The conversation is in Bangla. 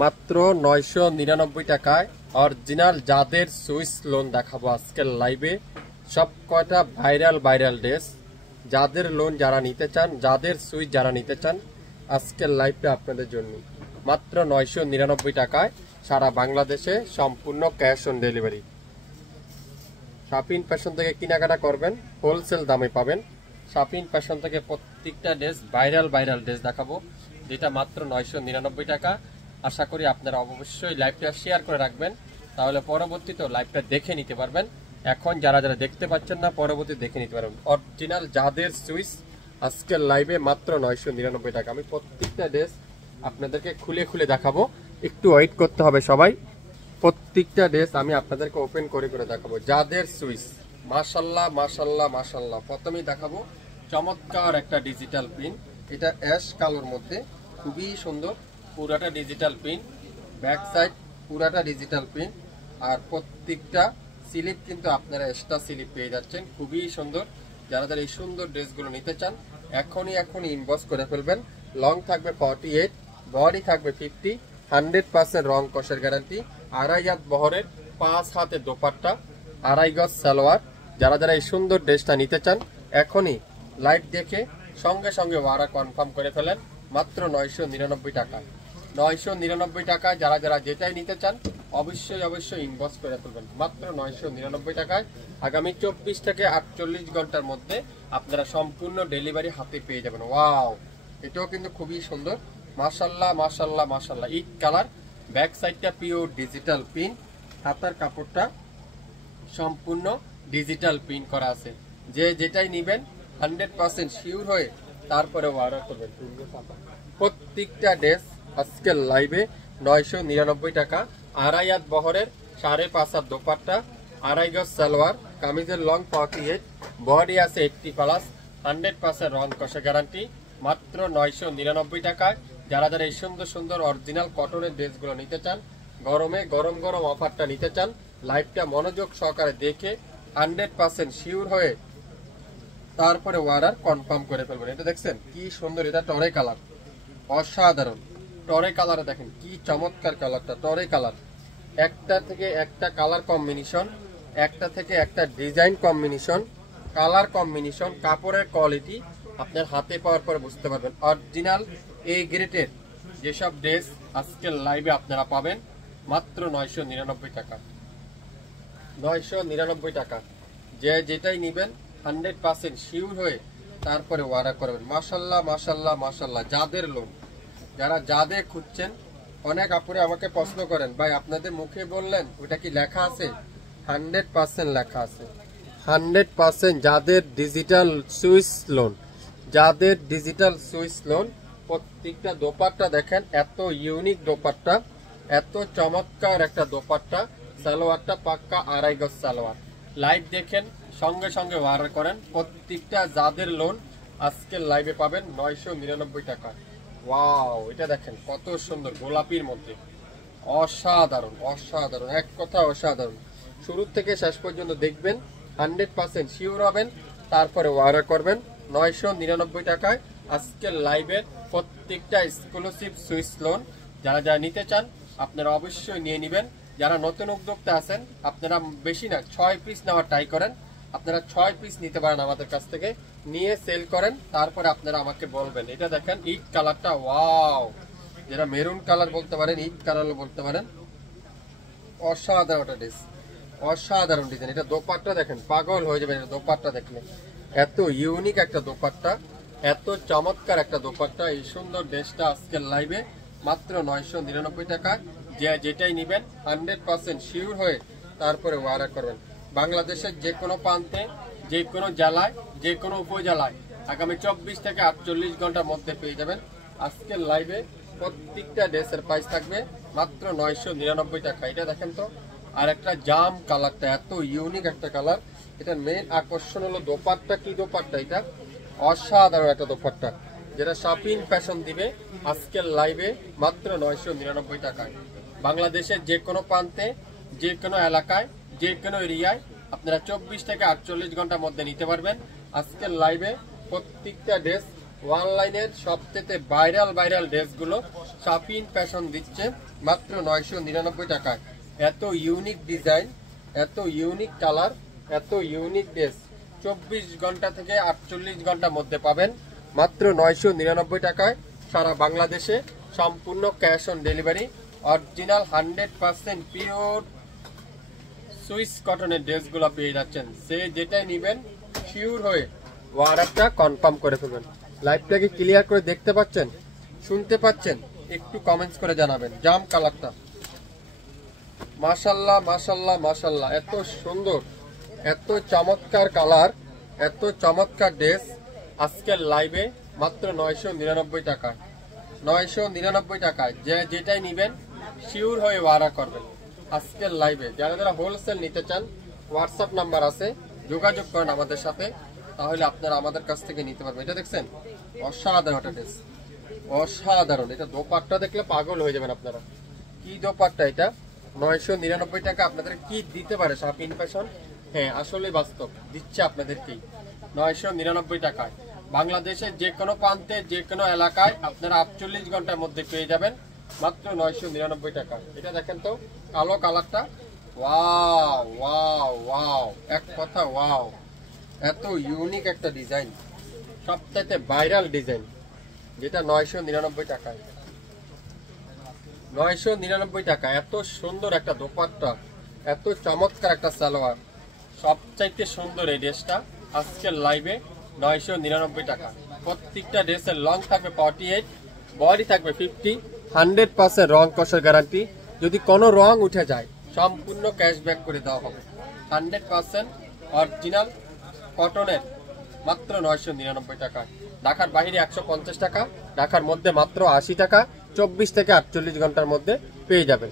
মাত্র 999 টাকায় অরিজিনাল যাদের সুইস লোন দেখাবো আজকের লাইভে। সব কয়টা ভাইরাল ড্রেস, যাদের লোন যারা নিতে চান, যাদের সুইস যারা নিতে চান, আজকের লাইভটা আপনাদের জন্য মাত্র 999 টাকায় সারা বাংলাদেশে সম্পূর্ণ ক্যাশ অন ডেলিভারি। শাপিন ফ্যাশন থেকে কেনাকাটা করবেন, হোলসেল দামে পাবেন। শাপিন ফ্যাশন থেকে প্রত্যেকটা ড্রেস ভাইরাল ড্রেস দেখাবো, যেটা মাত্র 999 টাকা। আশা করি আপনারা অবশ্যই লাইভটা শেয়ার করে রাখবেন, তাহলে পরবর্তীতে লাইভটা দেখে নিতে পারবেন। এখন যারা যারা দেখতে পাচ্ছেন না, পরবর্তী দেখে নিতে পারবেন। অরিজিনাল যাদের সুইস আজকের লাইভে মাত্র 999 টাকা। আমি প্রত্যেকটা ড্রেস আপনাদেরকে খুলে দেখাবো, একটু ওয়েট করতে হবে সবাই। প্রত্যেকটা ড্রেস আমি আপনাদেরকে ওপেন করে দেখাবো। যাদের সুইস মাশাল্লাহ মাশাল্লাহ মাশাল্লাহ। প্রথমেই দেখাবো চমৎকার একটা ডিজিটাল প্রিন্ট, এটা অ্যাশ কালোর মধ্যে, খুবই সুন্দর। পুরাটা ডিজিটাল প্রিন্ট, ব্যাক সাইড পুরাটা ডিজিটাল প্রিন্ট, আর প্রত্যেকটা স্লিপ কিন্তু আপনারা এক্সট্রা স্লিপ পেয়ে যাচ্ছেন, খুবই সুন্দর। যারা যারা এই সুন্দর ড্রেসগুলো নিতে চান এখনই ইনবক্স করে ফেলবেন। লং থাকবে 48, বডি থাকবে 50, 100% রং কষের গ্যারান্টি। আড়াই হাত বহরের 5 হাতে দোপাট্টা, আড়াই গজ সালোয়ার। যারা যারা এই সুন্দর ড্রেসটা নিতে চান এখনই লাইভ দেখে সঙ্গে সঙ্গে ওয়ারা কনফার্ম করে ফেলেন মাত্র 999 টাকা। 999 টাকা যারা যারা যেটাই নিতে চান অবশ্যই ইনবক্স করে ফেলবেন মাত্র 999 টাকায়। আগামী 24 থেকে 48 ঘন্টার মধ্যে আপনারা সম্পূর্ণ ডেলিভারি হাতে পেয়ে যাবেন। ওয়াও, এটাও কিন্তু খুবই সুন্দর, মাশাল্লাহ মাশাল্লাহ মাশাল্লাহ। ইট কালার, ব্যাক সাইডটা পিওর ডিজিটাল প্রিন্ট, হাতার কাপড়টা সম্পূর্ণ ডিজিটাল প্রিন্ট করা আছে। যে যেটাই নিবেন 100% শিওর হয়ে তারপরে অর্ডার করবেন। প্রত্যেকটা ড্রেস আজকের লাইভে 999 টাকা। আড়াই হাত বহরের 5.5 হাত দোপাট্টা, আড়াই গজ সালোয়ার, কামিজের লং 48, বডি আছে 80+, 100% রং কষা গ্যারান্টি মাত্র 999 টাকায়। যারা যারা এই সুন্দর সুন্দর অরিজিনাল কটনের ড্রেসগুলো নিতে চান, গরমে গরম অফারটা নিতে চান, লাইভটা মনোযোগ সহকারে দেখে 100% শিওর হয়ে তারপরে অর্ডার কনফার্ম করে ফেলবেন। এটা দেখছেন কি সুন্দর, এটা টরে কালার, অসাধারণ। টরে কালারে দেখেন কি চমৎকার কালারটা, টরে কালার। একটা থেকে একটা কালার কম্বিনেশন, একটা থেকে একটা ডিজাইন কম্বিনেশন, কালার কম্বিনেশন, কাপড়ের কোয়ালিটি আপনার হাতে পাওয়ার পর বুঝতে পারবেন। অরিজিনাল এই গ্রেডের যেসব ড্রেস আজকের লাইভে আপনারা পাবেন মাত্র 999 টাকা। 999 টাকা। যে যেটাই নিবেন 100% শিওর হয়ে তারপরে অর্ডার করবেন। মাশাল্লাহ মাশাল্লাহ মাশাল্লাহ। যাদের লোন, যাদের খুঁজছেন, অনেক আপুরে আমাকে প্রশ্ন করেন, ভাই আপনাদের মুখে বললেন ওটা কি লেখা আছে? 100% লেখা আছে। 100% যাদের ডিজিটাল সুইস লোন, যাদের ডিজিটাল সুইস লোন। প্রত্যেকটা দোপাট্টা দেখেন, এত ইউনিক দোপাট্টা, এত চমৎকার একটা দোপাট্টা। সালোয়ারটা পাক্কা আড়াই গজ সালোয়ার। লাইভ দেখেন সঙ্গে সঙ্গে অর্ডার করেন। প্রত্যেকটা যাদের লোন আজকের লাইভে পাবেন 999 টাকা। ওয়াও, এটা দেখেন কত সুন্দর, গোলাপির মধ্যে, অসাধারণ অসাধারণ, এক কথা অসাধারণ। শুরু থেকে শেষ পর্যন্ত দেখবেন, 100% শিওর হবেন, তারপরে অর্ডার করবেন 999 টাকায়। আজকের লাইভের প্রত্যেকটা এক্সক্লুসিভ সুইস লোন যারা যারা নিতে চান আপনারা অবশ্যই নিয়ে নেবেন। যারা নতুন উদ্যোক্তা আছেন আপনারা বেশি না 6 পিস নেওয়ার ট্রাই করেন। আপনারা 6 পিস নিতে পারেন আমাদের কাছ থেকে, নিয়ে সেল করেন, তারপরে আপনারা আমাকে বলবেন। এটা দেখেন ইট কালারটা, ওয়াও, যেটা মেরুন কালার বলতে পারেন, ইট কালার বলতে পারেন। অসাধারণ ড্রেস, অসাধারণ ডিজাইন। এটা দোপাট্টা দেখেন, পাগল হয়ে যাবেন এটা দোপাট্টা দেখলে। এত ইউনিক একটা দোপাট্টা, এত চমৎকার একটা দোপাট্টা। এই সুন্দর ড্রেসটা আজকের লাইভে মাত্র 999 টাকা। যে যেটাই নিবেন 100% শিওর হয়ে তারপরে অর্ডার করবেন। বাংলাদেশের যে কোনো প্রান্তে, যে কোনো জেলায়, যে কোনো উপজেলায় আগামী 24 থেকে 48 ঘন্টার মধ্যে পেয়ে যাবেন। আজকের লাইভে প্রত্যেকটা ড্রেসের প্রাইস থাকবে মাত্র 999 টাকা। এটা দেখেন তো, আর একটা জাম কালারটা, এত ইউনিক একটা কালার। এটার মেন আকর্ষণ হলো দোপাট্টা। কি দোপাট্টা এটা, অসাধারণ একটা দোপাট্টা, যেটা শাপিন ফ্যাশন দিবে আজকের লাইভে মাত্র 999 টাকায়। বাংলাদেশের যে কোনো প্রান্তে, যে কোনো এলাকায়, যে কোনো এরিয়ায় আপনারা 24 থেকে 48 ঘন্টার মধ্যে নিতে পারবেন। আজকের লাইভে প্রত্যেকটা ড্রেস অনলাইনের সবচেয়ে ভাইরাল ড্রেসগুলো শাপিন ফ্যাশন দিচ্ছে মাত্র 999 টাকায়। এত ইউনিক ডিজাইন, এত ইউনিক কালার, এত ইউনিক ড্রেস 24 ঘন্টা থেকে 48 ঘন্টার মধ্যে পাবেন মাত্র 999 টাকায় সারা বাংলাদেশে। সম্পূর্ণ cash on delivery. Original 100% pure Swiss কটনের ড্রেসগুলো পেয়ে যাচ্ছেন। সে যেটাই নেবেন শিওর হয়ে অর্ডারটা কনফার্ম করে ফেলবেন। লাইভটাকে ক্লিয়ার করে দেখতে পাচ্ছেন, শুনতে পাচ্ছেন? একটু কমেন্টস করে জানাবেন। জাম কালারটা মাশাল্লাহ মাশাল্লাহ মাশাল্লাহ, এত সুন্দর, এত চমৎকার কালার, এত চমৎকার ড্রেস আজকের লাইভে মাত্র 999 টাকায়। 999 টাকায় যে যেটাই নেবেন শিওর হয়ে অর্ডার করবেন আজকের লাইভে। যারা যারা হোলসেল নিতে চান হোয়াটসঅ্যাপ নাম্বার আছে, যোগাযোগ করেন আমাদের সাথে, তাহলে আপনারা আমাদের কাছ থেকে নিতে পারবেন। এটা দেখছেন অসাধারণ একটা ড্রেস, অসাধারণ। এটা দোপাট্টা দেখলে পাগল হয়ে যাবেন আপনারা। কি দোপাট্টা এটা! 999 টাকা আপনাদের কি দিতে পারে শাপিন ফ্যাশন? হ্যাঁ, আসলে বাস্তব দিচ্ছে আপনাদেরকেই 999 টাকায়। বাংলাদেশের যে কোনো প্রান্তে যে কোনো এলাকায় আপনারা 48 ঘন্টার মধ্যে পেয়ে যাবেন মাত্র 999 টাকা। এটা দেখেন তো কালো কালারটা, ওয়াও ওয়াও ওয়াও, এক কথা ওয়াও। এত ইউনিক একটা ডিজাইন, সবচাইতে ভাইরাল ডিজাইন, যেটা 999 টাকায়। 999 টাকা। এত সুন্দর একটা দোপাট্টা, এত চমৎকার একটা সালোয়ার, সবচাইতে সুন্দর এই ড্রেসটা আজকের লাইভে 999 টাকা। প্রত্যেকটা ড্রেসের লং থাকবে 48, বডি থাকবে 50, 100% রং কষার গ্যারান্টি। যদি কোনো রং উঠে যায় সম্পূর্ণ ক্যাশব্যাক করে দেওয়া হবে। 100% অরিজিনাল কটনের মাত্র 999 টাকা। ঢাকার বাইরে 150 টাকা, ঢাকার মধ্যে মাত্র 80 টাকা। 24 থেকে 48 ঘন্টার মধ্যে পেয়ে যাবেন।